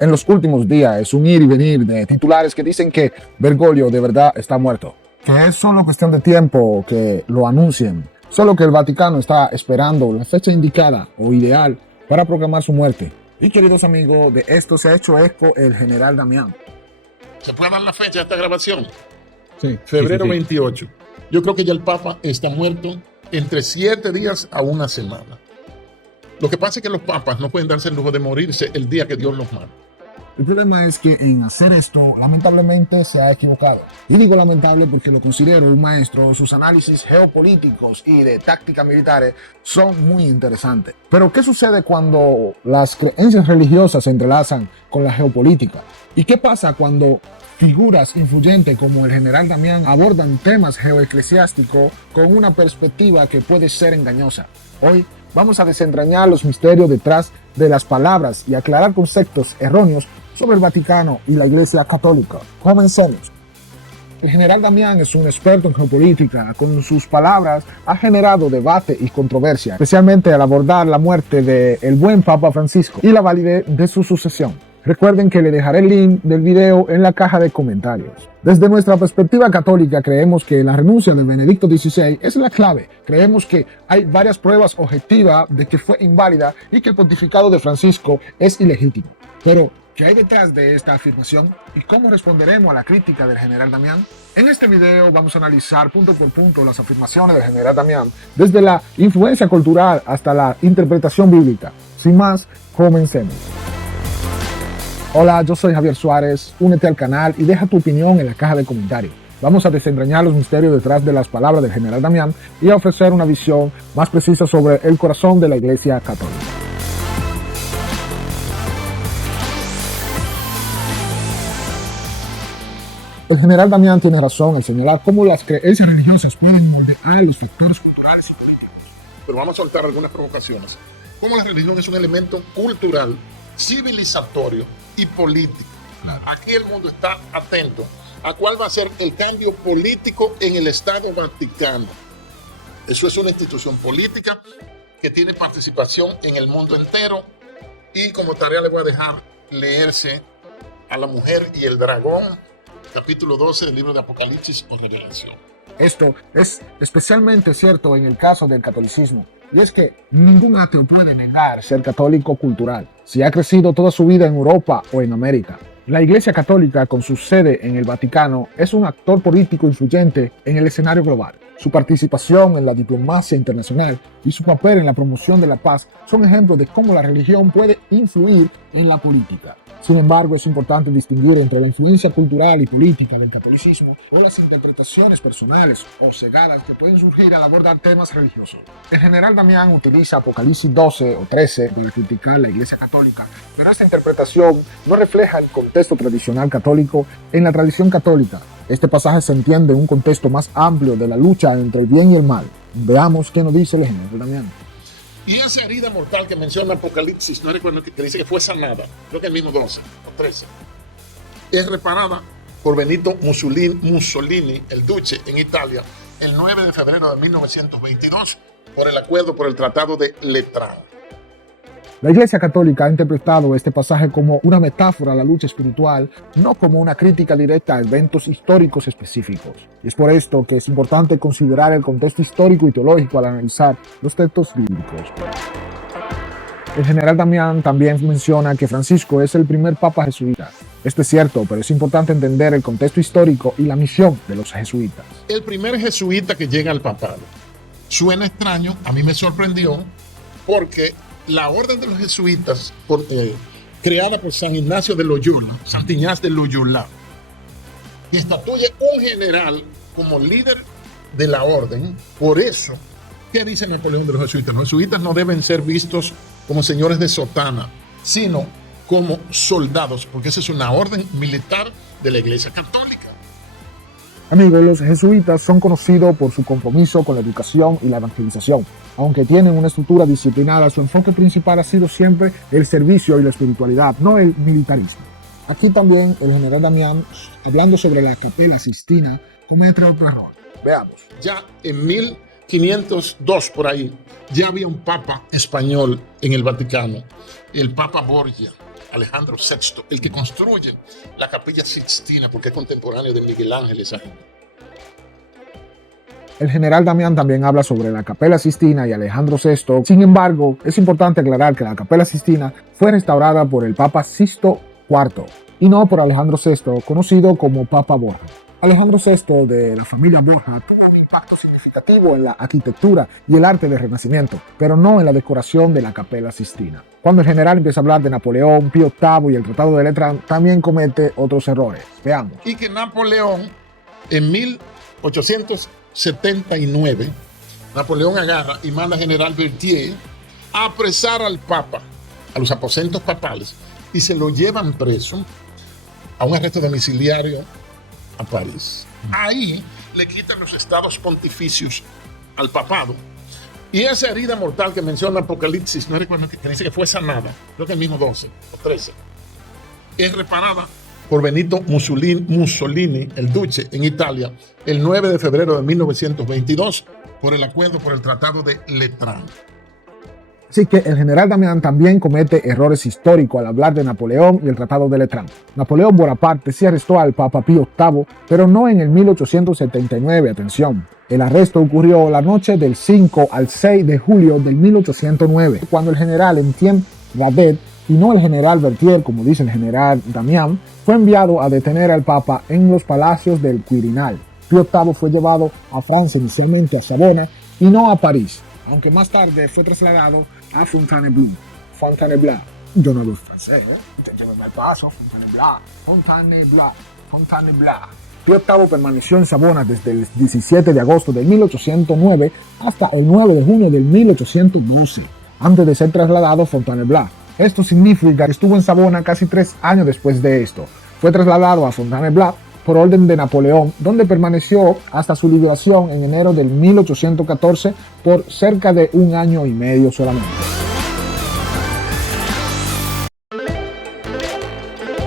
en los últimos días es un ir y venir de titulares que dicen que Bergoglio de verdad está muerto. Que es solo cuestión de tiempo que lo anuncien. Solo que el Vaticano está esperando la fecha indicada o ideal para proclamar su muerte. Y queridos amigos, de esto se ha hecho eco el general Damián. ¿Se puede dar la fecha de esta grabación? Sí. Febrero sí. 28. Yo creo que ya el Papa está muerto entre 7 días a una semana. Lo que pasa es que los papas no pueden darse el lujo de morirse el día que Dios los manda. El problema es que en hacer esto, lamentablemente, se ha equivocado. Y digo lamentable porque lo considero un maestro. Sus análisis geopolíticos y de tácticas militares son muy interesantes. Pero, ¿qué sucede cuando las creencias religiosas se entrelazan con la geopolítica? ¿Y qué pasa cuando figuras influyentes como el general Damián abordan temas geoeclesiásticos con una perspectiva que puede ser engañosa? Hoy vamos a desentrañar los misterios detrás de las palabras y aclarar conceptos erróneos sobre el Vaticano y la Iglesia Católica. Comencemos. El general Damián es un experto en geopolítica. Con sus palabras ha generado debate y controversia, especialmente al abordar la muerte del buen Papa Francisco y la validez de su sucesión. Recuerden que le dejaré el link del video en la caja de comentarios. Desde nuestra perspectiva católica creemos que la renuncia de Benedicto XVI es la clave. Creemos que hay varias pruebas objetivas de que fue inválida y que el pontificado de Francisco es ilegítimo. Pero, ¿qué hay detrás de esta afirmación? ¿Y cómo responderemos a la crítica del general Damián? En este video vamos a analizar punto por punto las afirmaciones del general Damián, desde la influencia cultural hasta la interpretación bíblica. Sin más, comencemos. Hola, yo soy Javier Suárez, únete al canal y deja tu opinión en la caja de comentarios. Vamos a desentrañar los misterios detrás de las palabras del general Damián y a ofrecer una visión más precisa sobre el corazón de la Iglesia Católica. El general Damián tiene razón al señalar cómo las creencias religiosas pueden moldear los factores culturales y políticos. Pero vamos a soltar algunas provocaciones. Cómo la religión es un elemento cultural, civilizatorio y político. Claro. Aquí el mundo está atento a cuál va a ser el cambio político en el Estado Vaticano. Eso es una institución política que tiene participación en el mundo entero, y como tarea le voy a dejar leerse a La Mujer y el Dragón, capítulo 12 del libro de Apocalipsis o Revelación. Esto es especialmente cierto en el caso del catolicismo. Y es que ningún ateo puede negar ser católico cultural, si ha crecido toda su vida en Europa o en América. La Iglesia Católica, con su sede en el Vaticano, es un actor político influyente en el escenario global. Su participación en la diplomacia internacional y su papel en la promoción de la paz son ejemplos de cómo la religión puede influir en la política. Sin embargo, es importante distinguir entre la influencia cultural y política del catolicismo o las interpretaciones personales o cegadas que pueden surgir al abordar temas religiosos. El general Damián utiliza Apocalipsis 12 o 13 para criticar la Iglesia Católica, pero esta interpretación no refleja el contexto tradicional católico en la tradición católica. Este pasaje se entiende en un contexto más amplio de la lucha entre el bien y el mal. Veamos qué nos dice el general Damián. Y esa herida mortal que menciona Apocalipsis, no recuerdo que dice que fue sanada, creo que el mismo 12 o 13, es reparada por Benito Mussolini, el duce en Italia, el 9 de febrero de 1922, por el acuerdo por el Tratado de Letrán. La Iglesia Católica ha interpretado este pasaje como una metáfora a la lucha espiritual, no como una crítica directa a eventos históricos específicos. Y es por esto que es importante considerar el contexto histórico y teológico al analizar los textos bíblicos. El general Damián también menciona que Francisco es el primer papa jesuita. Esto es cierto, pero es importante entender el contexto histórico y la misión de los jesuitas. El primer jesuita que llega al papado. Suena extraño, a mí me sorprendió, porque la orden de los jesuitas, creada por San Ignacio de Loyola, Santiñás de Loyola, y estatuye un general como líder de la orden. Por eso, ¿qué dice Napoleón de los jesuitas? Los jesuitas no deben ser vistos como señores de sotana, sino como soldados, porque esa es una orden militar de la Iglesia Católica. Amigos, los jesuitas son conocidos por su compromiso con la educación y la evangelización. Aunque tienen una estructura disciplinada, su enfoque principal ha sido siempre el servicio y la espiritualidad, no el militarismo. Aquí también el general Damián, hablando sobre la Capella Sistina, comete otro error. Veamos. Ya en 1502, por ahí, ya había un papa español en el Vaticano, el Papa Borgia. Alejandro VI, el que construye la Capilla Sixtina, porque es contemporáneo de Miguel Ángel, esa gente. El general Damián también habla sobre la Capella Sixtina y Alejandro VI. Sin embargo, es importante aclarar que la Capella Sixtina fue restaurada por el Papa Sixto IV y no por Alejandro VI, conocido como Papa Borja. Alejandro VI de la familia Borja tuvo un impacto significativo en la arquitectura y el arte del Renacimiento, pero no en la decoración de la Capella Sixtina. Cuando el general empieza a hablar de Napoleón, Pío VIII y el Tratado de Letrán, también comete otros errores. Veamos. Y que Napoleón, en 1879, Napoleón agarra y manda al general Berthier a apresar al Papa, a los aposentos papales, y se lo llevan preso a un arresto domiciliario a París. Ahí le quitan los estados pontificios al papado. Y esa herida mortal que menciona Apocalipsis, no recuerdo que dice que fue sanada, creo que el mismo 12 o 13, es reparada por Benito Mussolini, el duce, en Italia, el 9 de febrero de 1922, por el acuerdo por el Tratado de Letrán. Así que el general Damián también comete errores históricos al hablar de Napoleón y el Tratado de Letrán. Napoleón Bonaparte sí arrestó al Papa Pío VIII, pero no en el 1879, atención. El arresto ocurrió la noche del 5 al 6 de julio del 1809, cuando el general Etienne Radet, y no el general Berthier, como dice el general Damián, fue enviado a detener al Papa en los palacios del Quirinal. Pío VIII fue llevado a Francia, inicialmente a Savona, y no a París, aunque más tarde fue trasladado a Fontainebleau. Fontainebleau. Yo no hablo francés, yo me paso. Fontainebleau. Pío VIII permaneció en Savona desde el 17 de agosto de 1809 hasta el 9 de junio de 1812, antes de ser trasladado a Fontainebleau. Esto significa que estuvo en Savona casi 3 años después de esto. Fue trasladado a Fontainebleau por orden de Napoleón, donde permaneció hasta su liberación en enero del 1814 por cerca de 1 año y medio solamente.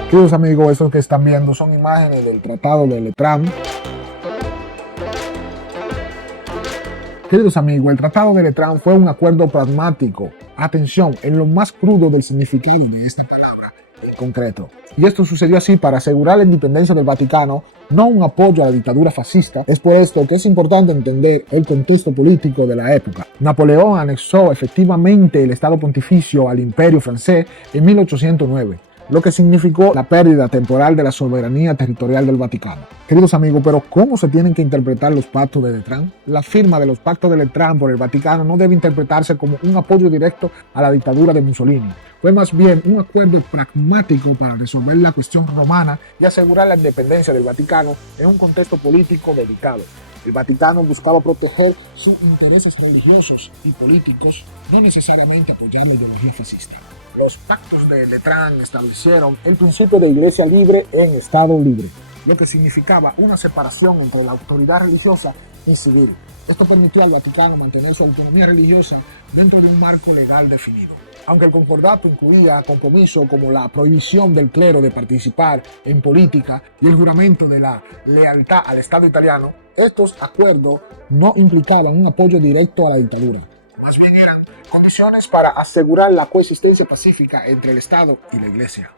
Queridos amigos, estos que están viendo son imágenes del Tratado de Letrán. Queridos amigos, el Tratado de Letrán fue un acuerdo pragmático, atención, en lo más crudo del significado de esta palabra en concreto. Y esto sucedió así para asegurar la independencia del Vaticano, no un apoyo a la dictadura fascista. Es por esto que es importante entender el contexto político de la época. Napoleón anexó efectivamente el Estado Pontificio al Imperio francés en 1809. Lo que significó la pérdida temporal de la soberanía territorial del Vaticano. Queridos amigos, pero ¿cómo se tienen que interpretar los pactos de Letrán? La firma de los pactos de Letrán por el Vaticano no debe interpretarse como un apoyo directo a la dictadura de Mussolini. Fue más bien un acuerdo pragmático para resolver la cuestión romana y asegurar la independencia del Vaticano en un contexto político delicado. El Vaticano buscaba proteger sus intereses religiosos y políticos, no necesariamente apoyar la ideología fascista. Los pactos de Letrán establecieron el principio de iglesia libre en Estado libre, lo que significaba una separación entre la autoridad religiosa y civil. Esto permitía al Vaticano mantener su autonomía religiosa dentro de un marco legal definido. Aunque el concordato incluía compromisos como la prohibición del clero de participar en política y el juramento de la lealtad al Estado italiano, estos acuerdos no implicaban un apoyo directo a la dictadura. Más bien eran condiciones para asegurar la coexistencia pacífica entre el Estado y la Iglesia.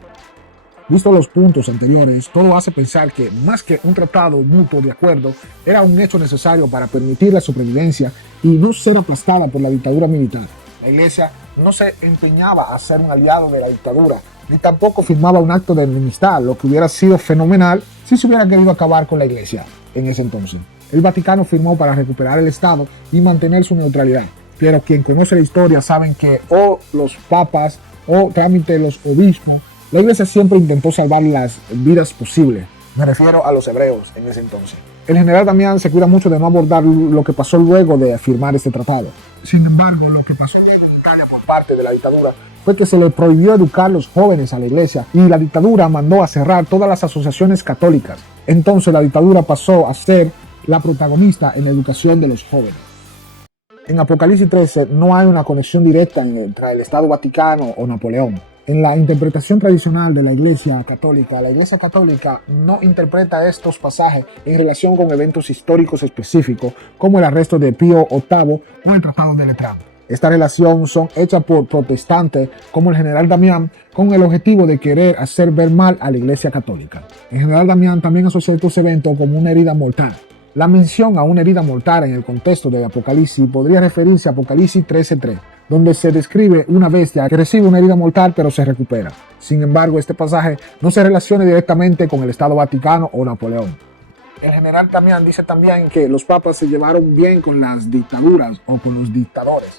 Visto los puntos anteriores, todo hace pensar que, más que un tratado mutuo de acuerdo, era un hecho necesario para permitir la sobrevivencia y no ser aplastada por la dictadura militar. La Iglesia no se empeñaba a ser un aliado de la dictadura, ni tampoco firmaba un acto de enemistad, lo que hubiera sido fenomenal si se hubiera querido acabar con la Iglesia en ese entonces. El Vaticano firmó para recuperar el Estado y mantener su neutralidad. Pero quien conoce la historia saben que o los papas o trámite los obispos, la Iglesia siempre intentó salvar las vidas posibles. Me refiero a los hebreos en ese entonces. El general Damián se cuida mucho de no abordar lo que pasó luego de firmar este tratado. Sin embargo, lo que pasó luego en Italia por parte de la dictadura fue que se le prohibió educar a los jóvenes a la Iglesia y la dictadura mandó a cerrar todas las asociaciones católicas. Entonces la dictadura pasó a ser la protagonista en la educación de los jóvenes. En Apocalipsis 13 no hay una conexión directa entre el Estado Vaticano o Napoleón. En la interpretación tradicional de la Iglesia Católica no interpreta estos pasajes en relación con eventos históricos específicos, como el arresto de Pío VIII o el Tratado de Letrán. Esta relación son hechas por protestantes como el general Damián con el objetivo de querer hacer ver mal a la Iglesia Católica. El general Damián también asoció estos eventos como una herida mortal. La mención a una herida mortal en el contexto de Apocalipsis podría referirse a Apocalipsis 13:3, donde se describe una bestia que recibe una herida mortal pero se recupera. Sin embargo, este pasaje no se relaciona directamente con el Estado Vaticano o Napoleón. El general Damián dice también que los papas se llevaron bien con las dictaduras o con los dictadores.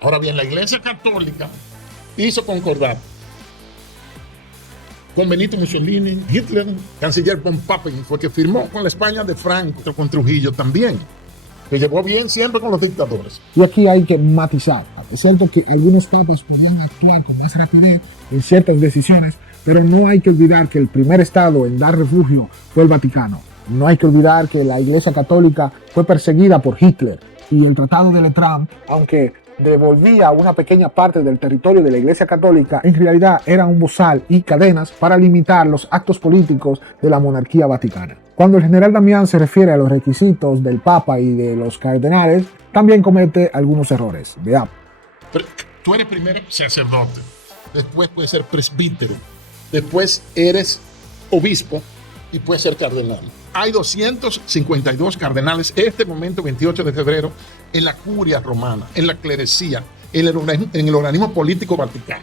Ahora bien, la Iglesia Católica hizo concordar con Benito Mussolini, Hitler, canciller von Papen, fue que firmó con la España de Franco, con Trujillo también, que llevó bien siempre con los dictadores. Y aquí hay que matizar. Es cierto que algunos papas podían actuar con más rapidez en ciertas decisiones, pero no hay que olvidar que el primer estado en dar refugio fue el Vaticano. No hay que olvidar que la Iglesia Católica fue perseguida por Hitler y el Tratado de Letrán, aunque devolvía una pequeña parte del territorio de la Iglesia Católica, en realidad era un bozal y cadenas para limitar los actos políticos de la monarquía vaticana. Cuando el general Damián se refiere a los requisitos del Papa y de los cardenales, también comete algunos errores. Veamos. Tú eres primero sacerdote, después puedes ser presbítero, después eres obispo y puedes ser cardenal. Hay 252 cardenales en este momento, 28 de febrero, en la curia romana, en la clerecía, en el organismo político vaticano.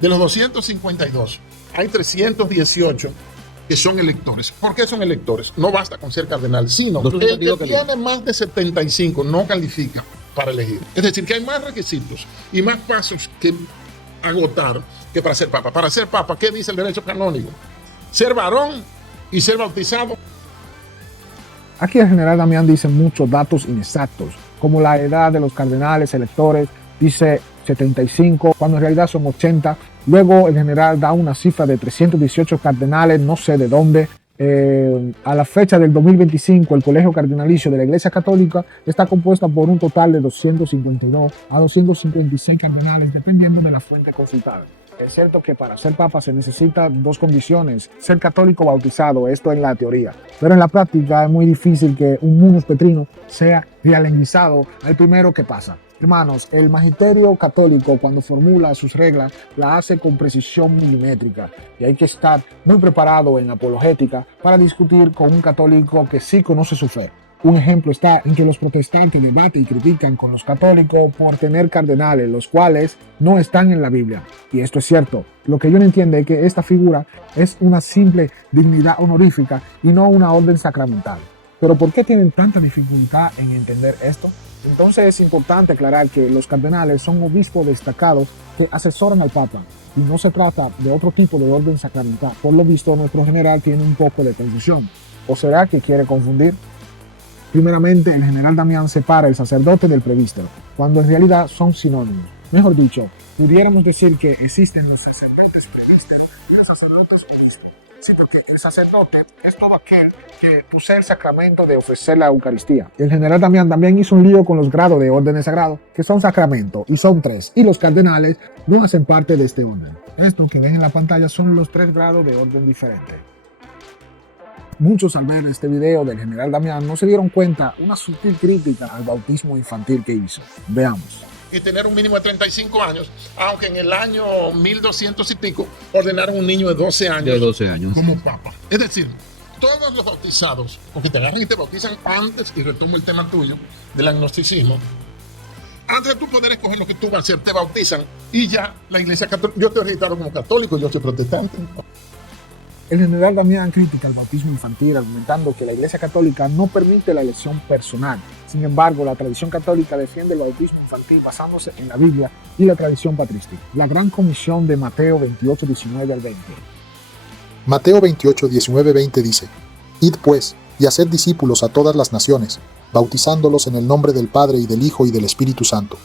De los 252, hay 318 que son electores. ¿Por qué son electores? No basta con ser cardenal, sino el que tiene más de 75 no califica para elegir. Es decir, que hay más requisitos y más pasos que agotar que para ser papa. Para ser papa, ¿qué dice el derecho canónico? Ser varón y ser bautizado. Aquí el general Damián dice muchos datos inexactos, como la edad de los cardenales electores, dice 75, cuando en realidad son 80. Luego el general da una cifra de 318 cardenales, no sé de dónde. A la fecha del 2025, el Colegio Cardenalicio de la Iglesia Católica está compuesta por un total de 252 a 256 cardenales, dependiendo de la fuente consultada. Es cierto que para ser papa se necesitan dos condiciones: ser católico bautizado, esto en la teoría, pero en la práctica es muy difícil que un munus petrino sea realenguizado al primero que pasa. Hermanos, el magisterio católico, cuando formula sus reglas, la hace con precisión milimétrica y hay que estar muy preparado en apologética para discutir con un católico que sí conoce su fe. Un ejemplo está en que los protestantes debaten y critican con los católicos por tener cardenales, los cuales no están en la Biblia. Y esto es cierto. Lo que yo no entiendo es que esta figura es una simple dignidad honorífica y no una orden sacramental. Pero ¿por qué tienen tanta dificultad en entender esto? Entonces es importante aclarar que los cardenales son obispos destacados que asesoran al Papa y no se trata de otro tipo de orden sacramental. Por lo visto, nuestro general tiene un poco de confusión. ¿O será que quiere confundir? Primeramente, el general Damián separa el sacerdote del presbítero, cuando en realidad son sinónimos. Mejor dicho, pudiéramos decir que existen los sacerdotes presbíteros y los sacerdotes obispos. Sí, porque el sacerdote es todo aquel que posee el sacramento de ofrecer la Eucaristía. El general Damián también hizo un lío con los grados de órdenes sagrados, que son sacramentos, y son 3, y los cardenales no hacen parte de este orden. Esto que ven en la pantalla son los 3 grados de orden diferentes. Muchos al ver este video del general Damián no se dieron cuenta una sutil crítica al bautismo infantil que hizo. Veamos. Y tener un mínimo de 35 años, aunque en el año 1200 y pico ordenaron un niño de 12 años, como papa. Es decir, todos los bautizados, porque te agarran y te bautizan antes, y retomo el tema tuyo del agnosticismo, antes de tú poder escoger lo que tú vas a hacer, te bautizan y ya la Iglesia Católica, yo te he registrado como católico, yo soy protestante. El general Damián critica el bautismo infantil, argumentando que la Iglesia Católica no permite la elección personal. Sin embargo, la tradición católica defiende el bautismo infantil basándose en la Biblia y la tradición patrística. La Gran Comisión de Mateo 28, 19 al 20. Mateo 28, 19, 20 dice: Id pues, y haced discípulos a todas las naciones, bautizándolos en el nombre del Padre y del Hijo y del Espíritu Santo.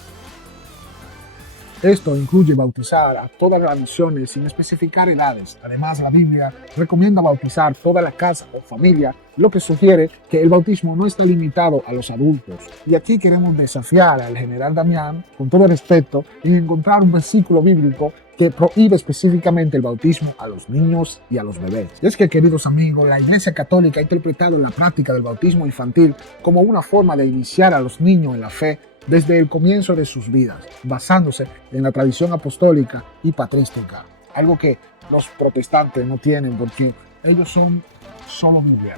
Esto incluye bautizar a todas las naciones sin especificar edades. Además, la Biblia recomienda bautizar toda la casa o familia, lo que sugiere que el bautismo no está limitado a los adultos. Y aquí queremos desafiar al general Damián, con todo respeto, en encontrar un versículo bíblico que prohíbe específicamente el bautismo a los niños y a los bebés. Y es que, queridos amigos, la Iglesia Católica ha interpretado la práctica del bautismo infantil como una forma de iniciar a los niños en la fe desde el comienzo de sus vidas, basándose en la tradición apostólica y patrística, algo que los protestantes no tienen porque ellos son solo biblia.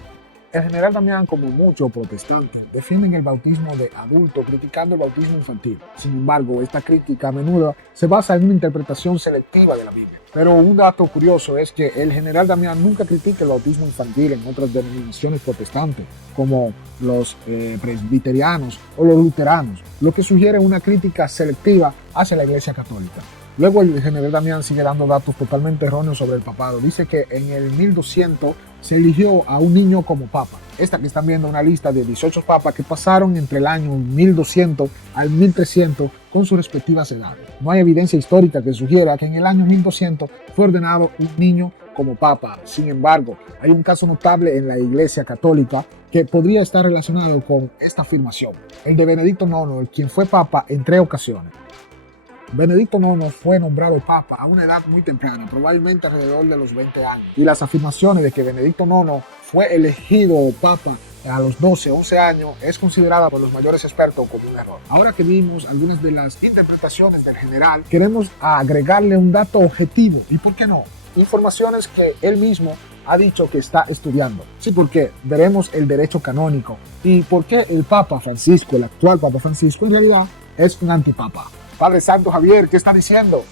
El general Damián, como muchos protestantes, defienden el bautismo de adulto criticando el bautismo infantil. Sin embargo, esta crítica a menudo se basa en una interpretación selectiva de la Biblia. Pero un dato curioso es que el general Damián nunca critica el bautismo infantil en otras denominaciones protestantes, como los presbiterianos o los luteranos, lo que sugiere una crítica selectiva hacia la Iglesia Católica. Luego el general Damián sigue dando datos totalmente erróneos sobre el papado. Dice que en el 1200 se eligió a un niño como papa. Esta que están viendo una lista de 18 papas que pasaron entre el año 1200 al 1300 con sus respectivas edades. No hay evidencia histórica que sugiera que en el año 1200 fue ordenado un niño como papa. Sin embargo, hay un caso notable en la Iglesia Católica que podría estar relacionado con esta afirmación. El de Benedicto IX, quien fue papa en 3 ocasiones. Benedicto IX fue nombrado papa a una edad muy temprana, probablemente alrededor de los 20 años. Y las afirmaciones de que Benedicto IX fue elegido papa a los 12 o 11 años es considerada por los mayores expertos como un error. Ahora que vimos algunas de las interpretaciones del general, queremos agregarle un dato objetivo. ¿Y por qué no? Informaciones que él mismo ha dicho que está estudiando. Sí, porque veremos el derecho canónico y por qué el Papa Francisco, el actual Papa Francisco, en realidad es un antipapa. Padre Santo Javier, ¿qué está diciendo?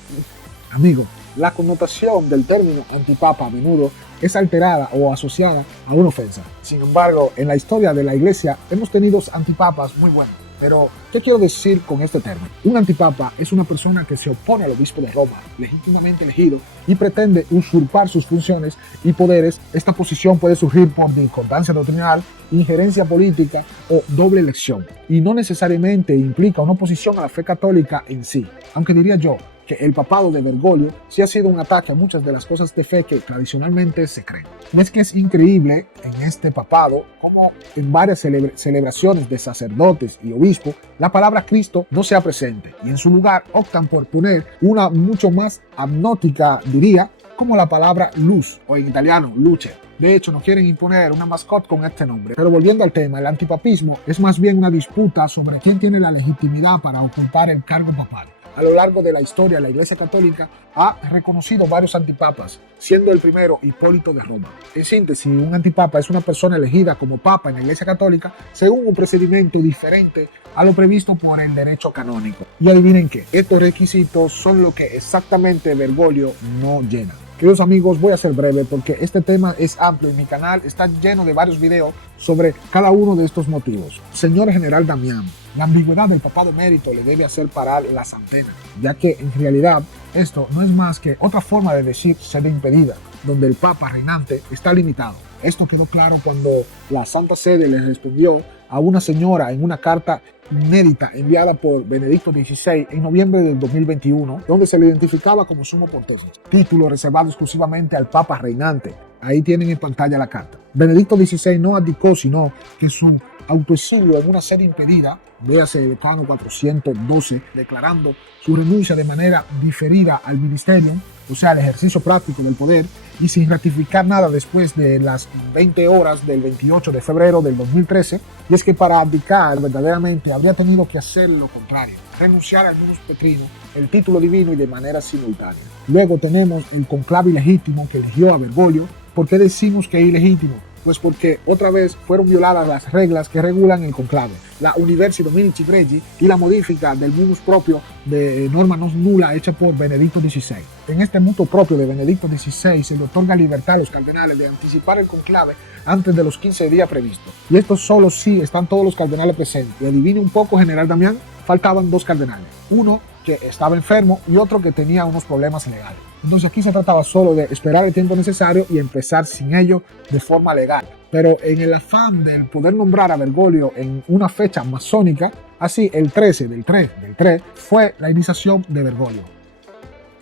Amigo, la connotación del término antipapa a menudo es alterada o asociada a una ofensa. Sin embargo, en la historia de la Iglesia hemos tenido antipapas muy buenos. Pero, ¿qué quiero decir con este término? Un antipapa es una persona que se opone al obispo de Roma, legítimamente elegido, y pretende usurpar sus funciones y poderes. Esta posición puede surgir por discordancia doctrinal, injerencia política o doble elección, y no necesariamente implica una oposición a la fe católica en sí, aunque diría yo que el papado de Bergoglio sí ha sido un ataque a muchas de las cosas de fe que tradicionalmente se creen. Y es que es increíble en este papado como en varias celebraciones de sacerdotes y obispos la palabra Cristo no sea presente y en su lugar optan por poner una mucho más amnótica, diría, como la palabra luz o en italiano luce. De hecho, no quieren imponer una mascota con este nombre. Pero volviendo al tema, el antipapismo es más bien una disputa sobre quién tiene la legitimidad para ocupar el cargo papal. A lo largo de la historia, la Iglesia Católica ha reconocido varios antipapas, siendo el primero Hipólito de Roma. En síntesis, un antipapa es una persona elegida como papa en la Iglesia Católica según un procedimiento diferente a lo previsto por el derecho canónico. Y adivinen qué, estos requisitos son lo que exactamente Bergoglio no llena. Queridos amigos, voy a ser breve porque este tema es amplio y mi canal está lleno de varios videos sobre cada uno de estos motivos. Señor General Damián, la ambigüedad del papado emérito le debe hacer parar las antenas, ya que en realidad esto no es más que otra forma de decir sede impedida, donde el Papa reinante está limitado. Esto quedó claro cuando la Santa Sede le respondió a una señora en una carta inédita enviada por Benedicto XVI en noviembre del 2021, donde se le identificaba como sumo pontífice, título reservado exclusivamente al Papa reinante. Ahí tienen en pantalla la carta. Benedicto XVI no abdicó, sino que su autoexilio en una sede impedida, véase el decano 412, declarando su renuncia de manera diferida al ministerio, o sea, al ejercicio práctico del poder, y sin ratificar nada después de las 20 horas del 28 de febrero del 2013, y es que para abdicar verdaderamente habría tenido que hacer lo contrario, renunciar al munus petrino, el título divino y de manera simultánea. Luego tenemos el conclave ilegítimo que eligió a Bergoglio. ¿Por qué decimos que es ilegítimo? Pues porque otra vez fueron violadas las reglas que regulan el conclave, la Universi Dominici Gregi y la modifica del munus propio de norma non nulla hecha por Benedicto XVI. En este mutuo propio de Benedicto XVI se le otorga libertad a los cardenales de anticipar el conclave antes de los 15 días previstos. Y esto solo si están todos los cardenales presentes. Y adivine un poco, General Damián, faltaban 2 cardenales. Uno que estaba enfermo y otro que tenía unos problemas legales. Entonces aquí se trataba solo de esperar el tiempo necesario y empezar sin ello de forma legal. Pero en el afán de poder nombrar a Bergoglio en una fecha masónica, así el 13 del 3 fue la iniciación de Bergoglio.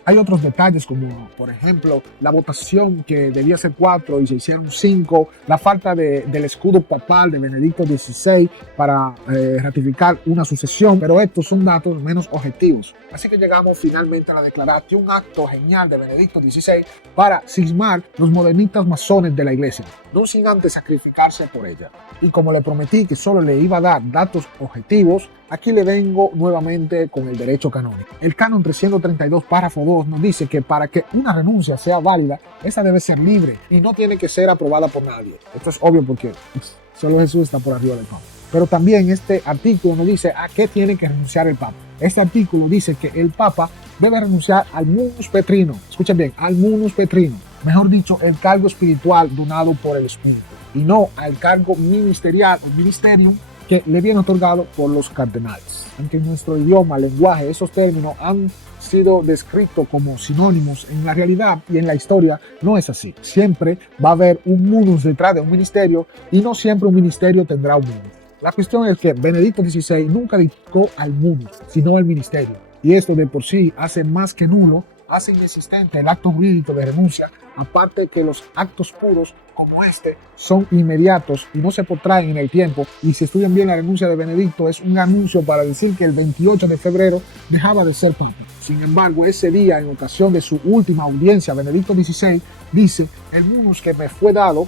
Hay otros detalles como, por ejemplo, la votación que debía ser 4 y se hicieron 5, la falta del escudo papal de Benedicto XVI para ratificar una sucesión, pero estos son datos menos objetivos. Así que llegamos finalmente a la declaración, un acto genial de Benedicto XVI para cismar los modernistas masones de la iglesia, no sin antes sacrificarse por ella. Y como le prometí que solo le iba a dar datos objetivos, Aquí le vengo nuevamente con el derecho canónico. El canon 332, párrafo 2, nos dice que para que una renuncia sea válida, esa debe ser libre y no tiene que ser aprobada por nadie. Esto es obvio porque solo Jesús está por arriba del Papa. Pero también este artículo nos dice a qué tiene que renunciar el Papa. Este artículo dice que el Papa debe renunciar al munus petrino. Escuchen bien, al munus petrino. Mejor dicho, el cargo espiritual donado por el Espíritu. Y no al cargo ministerial o ministerium que le viene otorgado por los cardenales. Aunque en nuestro idioma, lenguaje, esos términos han sido descritos como sinónimos, en la realidad y en la historia no es así. Siempre va a haber un munus detrás de un ministerio y no siempre un ministerio tendrá un munus. La cuestión es que Benedicto XVI nunca dedicó al munus, sino al ministerio. Y esto de por sí hace más que nulo, hace inexistente el acto jurídico de renuncia, aparte que los actos puros como este son inmediatos y no se protraen en el tiempo, y si estudian bien la renuncia de Benedicto es un anuncio para decir que el 28 de febrero dejaba de ser papa. Sin embargo, ese día, en ocasión de su última audiencia, Benedicto XVI dice: el munus que me fue dado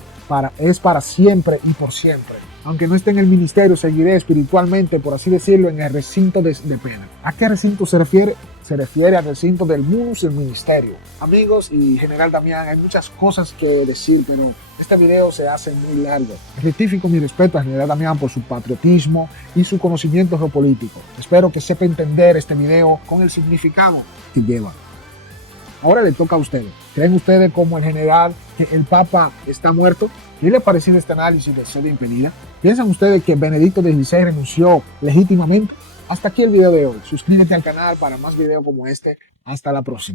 es para siempre y por siempre. Aunque no esté en el ministerio, seguiré espiritualmente, por así decirlo, en el recinto de pena. ¿A qué recinto se refiere? Se refiere al recinto del munus del ministerio. Amigos y General Damián, hay muchas cosas que decir, pero este video se hace muy largo. Rectifico mi respeto a General Damián por su patriotismo y su conocimiento geopolítico. Espero que sepa entender este video con el significado que lleva. Ahora le toca a ustedes. ¿Creen ustedes como el general que el Papa está muerto? ¿Qué le ha parecido este análisis de sede impedida? ¿Piensan ustedes que Benedicto XVI renunció legítimamente? Hasta aquí el video de hoy. Suscríbete al canal para más videos como este. Hasta la próxima.